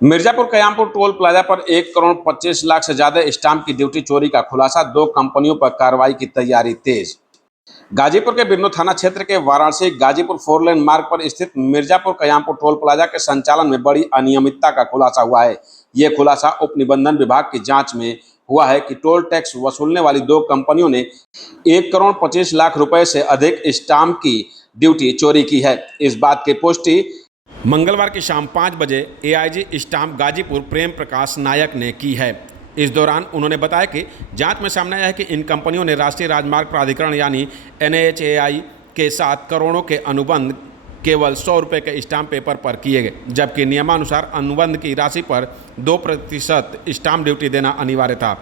Mirzapur Kayampur toll plaza पर 1 करोड़ 25 लाख से ज्यादा स्टाम्प की ड्यूटी चोरी का खुलासा। 2 कंपनियों पर कार्रवाई की तैयारी तेज। गाजीपुर के बिरनो थाना क्षेत्र के वाराणसी गाजीपुर 4 लेन मार्ग पर स्थित मिर्जापुर कयामपुर टोल प्लाजा के संचालन में बड़ी अनियमितता का खुलासा हुआ है। ये खुलासा उप निबंधन विभाग की जांच में हुआ है कि टोल टैक्स वसूलने वाली 2 कंपनियों ने 1 करोड़ 25 लाख रुपए से अधिक स्टाम्प की ड्यूटी चोरी की है। इस बात की पुष्टि मंगलवार की शाम 5 बजे एआईजी स्टाम्प गाजीपुर प्रेम प्रकाश नायक ने की है। इस दौरान उन्होंने बताया कि जांच में सामने आया है कि इन कंपनियों ने राष्ट्रीय राजमार्ग प्राधिकरण यानी NHAI के साथ करोड़ों के अनुबंध केवल 100 रुपये के स्टाम्प पेपर पर किए गए, जबकि नियमानुसार अनुबंध की राशि पर 2% स्टाम्प ड्यूटी देना अनिवार्य था।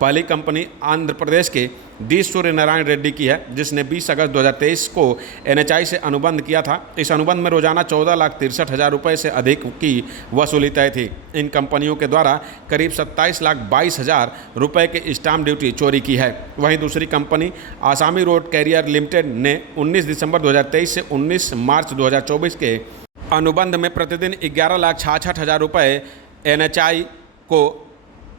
पहली कंपनी आंध्र प्रदेश के डी सूर्य नारायण रेड्डी की है, जिसने 20 अगस्त 2023 को NHAI से अनुबंध किया था। इस अनुबंध में रोजाना 14,63,000 रुपये से अधिक की वसूली तय थी। इन कंपनियों के द्वारा करीब 27,22,000 रुपये के स्टाम्प ड्यूटी चोरी की है। वहीं दूसरी कंपनी आसामी रोड कैरियर लिमिटेड ने 19 दिसंबर 2023 से 19 मार्च 2024 के अनुबंध में प्रतिदिन 11,66,000 रुपये NHAI को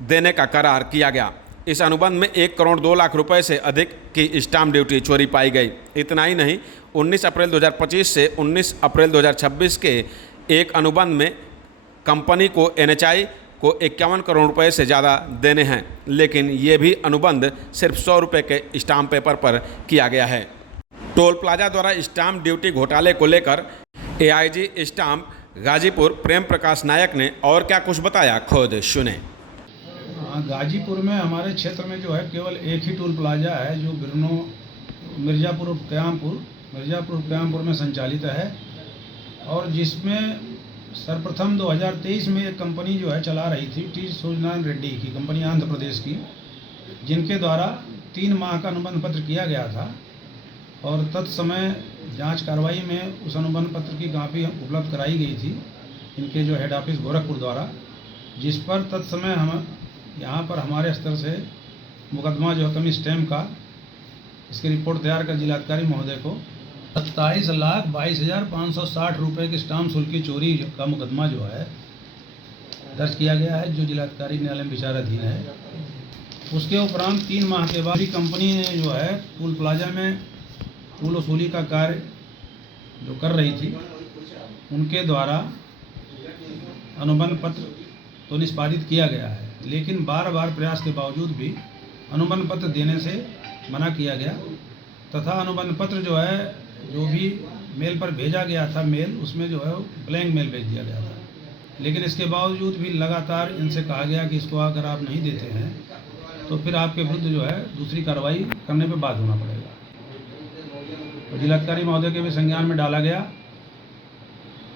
देने का करार किया गया। इस अनुबंध में 1 करोड़ 2 लाख रुपए से अधिक की स्टाम्प ड्यूटी चोरी पाई गई। इतना ही नहीं, 19 अप्रैल 2025 से 19 अप्रैल 2026 के एक अनुबंध में कंपनी को NHAI को 51 करोड़ रुपए से ज़्यादा देने हैं, लेकिन ये भी अनुबंध सिर्फ 100 रुपये के स्टाम्प पेपर पर किया गया है। टोल प्लाजा द्वारा स्टाम्प ड्यूटी घोटाले को लेकर एआईजी स्टाम्प गाजीपुर प्रेम प्रकाश नायक ने और क्या कुछ बताया, खुद सुने। गाजीपुर में हमारे क्षेत्र में जो है केवल एक ही टोल प्लाजा है जो मिर्जापुर कयामपुर में संचालित है, और जिसमें सर्वप्रथम 2023 में एक कंपनी जो है चला रही थी टी सूर्यनारायण रेड्डी की कंपनी, आंध्र प्रदेश की, जिनके द्वारा 3 माह का अनुबंध पत्र किया गया था। और तत्समय जांच कार्रवाई में उस अनुबंध पत्र की कापी उपलब्ध कराई गई थी इनके जो हेड ऑफिस गोरखपुर द्वारा, जिस पर तत्समय हम यहाँ पर हमारे स्तर से मुकदमा जो है कमी स्टैम्प का इसकी रिपोर्ट तैयार कर जिलाधिकारी महोदय को 27,22,560 रुपये के स्टाम्प शुल्क की चोरी का मुकदमा जो है दर्ज किया गया है, जो जिलाधिकारी न्यायालय में विचाराधीन है। उसके उपरांत 3 माह के बाद कंपनी ने जो है टोल प्लाजा में टोल वसूली का कार्य जो कर रही थी, उनके द्वारा अनुबंध पत्र तो निष्पादित किया गया है, लेकिन बार बार प्रयास के बावजूद भी अनुबंध पत्र देने से मना किया गया, तथा अनुबंध पत्र जो है जो भी मेल पर भेजा गया था उसमें जो है ब्लैंक मेल भेज दिया गया था। लेकिन इसके बावजूद भी लगातार इनसे कहा गया कि इसको अगर आप नहीं देते हैं तो फिर आपके विरुद्ध जो है दूसरी कार्रवाई करने पर बाध्य होना पड़ेगा। तो जिलाधिकारी महोदय के भी संज्ञान में डाला गया।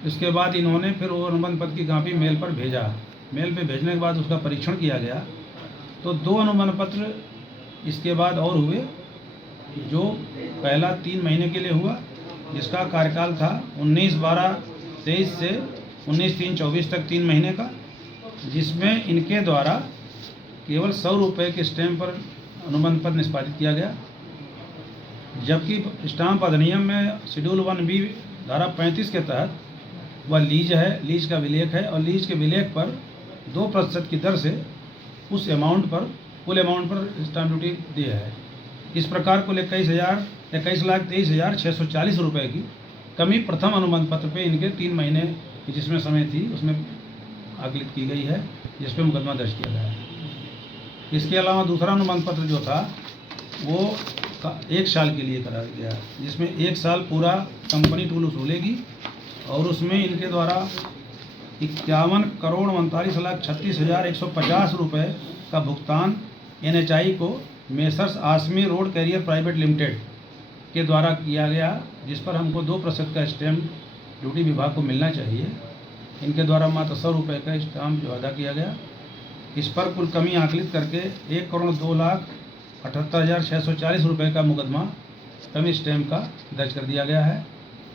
इसके बाद इन्होंने फिर वो अनुबंध पत्र की कापी मेल पर भेजा। मेल पे भेजने के बाद उसका परीक्षण किया गया तो 2 अनुबंध पत्र इसके बाद और हुए, जो पहला 3 महीने के लिए हुआ, जिसका कार्यकाल था 19/12/23 से 19/3/24 तक 3 महीने का, जिसमें इनके द्वारा केवल 100 रुपये के स्टैम्प पर अनुबंध पत्र निष्पादित किया गया, जबकि स्टाम्प अधिनियम में शेड्यूल 1B धारा 35 के तहत वह लीज है, लीज का विलेख है, और लीज के विलेख पर 2% की दर से उस अमाउंट पर कुल अमाउंट पर स्टाम्प ड्यूटी दी है। इस प्रकार कुल 21,23,640 रुपये की कमी प्रथम अनुबंध पत्र पे इनके 3 महीने की जिसमें समय थी उसमें आकलित की गई है, जिस पे मुकदमा दर्ज किया गया है। इसके अलावा दूसरा अनुबंध पत्र जो था वो 1 साल के लिए कराया गया, जिसमें 1 साल पूरा कंपनी टोल वसूलेगी, और उसमें इनके द्वारा 51,39,36,150 रुपये का भुगतान NHAI को Messrs Aasmi road carrier private limited के द्वारा किया गया, जिस पर हमको 2% का स्टैम्प ड्यूटी विभाग को मिलना चाहिए। इनके द्वारा मात्र 100 रुपये का स्टाम्प जो अदा किया गया, इस पर कुल कमी आकलित करके 1,02,78,640 रुपये का मुकदमा कमी स्टैम्प का दर्ज कर दिया गया है,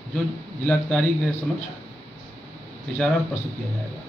जो जिलाधिकारी के समक्ष विचारार्थ प्रस्तुत किया जाएगा।